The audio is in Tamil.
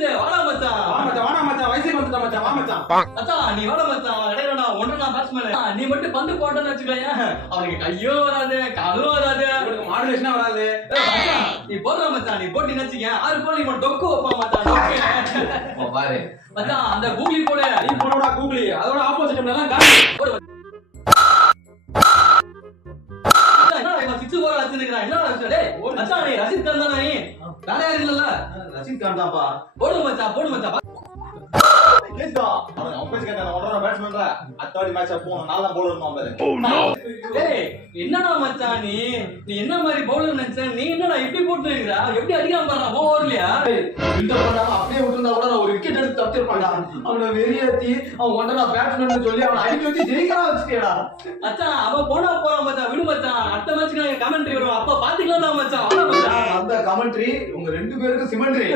இருக்குது. வாடா மச்சான். வாடா மச்சான் வயசுக்கு வந்துட்டா மச்சான். வா மச்சான். மச்சான் நீ வாடா மச்சான். இடையிலடா ஒன்றரை பேட்ஸ்மேன். நீ மட்டும் பந்து போட்டன்னு வச்சுக்கோங்க. அவனுக்கு கையும் வராது, காலும் வராது. இவனுக்கு மாடுலேஷனா வராது. நீ போடுற மச்சான். நீ போட்டு வச்சுக்க. 6 போல நீ டொக்கு வைப்பா மச்சான். பாரு மச்சான் அந்த கூகுளி போடு. நீ போடா கூகுளி. அதோட ஆப்போசிட் எல்லாம் காலி. போடு. என்ன இவன் 6 போல வச்சிருக்கான். என்ன விஷயம் டேய்? மச்சான் நீ ரஷீத் கான் தானே நீ? வேற யாரும் இல்லல? ரஷீத் கான் தான்ப்பா. போடு மச்சான், போடு மச்சான். அவன் ஆப்போசிட் கேட்டான் ஒன்றரை பேட்ஸ்மேன்ல அத்தாடி மேட்ச் போணும். நான் தான் பவுலர் பாரு. டேய் என்னடா மச்சான் நீ என்ன மாதிரி பவுலர் நினைச்ச? நீ என்னடா இப்படி போட்டு இருக்கற? எப்படி அடிக்காம பாறா ஓவர்லயா? பில்டப் பண்ணாம அப்படியே விட்டுருந்தா கூட நான் ஒரு விக்கெட் எடுத்து தப்பிச்சிருப்பான்டா. அவனை வெறியேத்தி அவன் ஒன்றரை பேட்ஸ்மேன் சொல்லி அவனை அடிக்க வச்சு ஜெயிக்கிறா வச்சுட்டேடா. மச்சான் அவன் போனா போறான் மச்சான். விடு மச்சான். அடுத்த மேட்ச்க்கு நான் கமெண்ட்ரி வரும். அப்ப பாத்துக்கலாம் மச்சான். வாடா மச்சான். அந்த கமெண்ட்ரி உங்க 2 பேருக்கும் சிமெண்ட்ரி.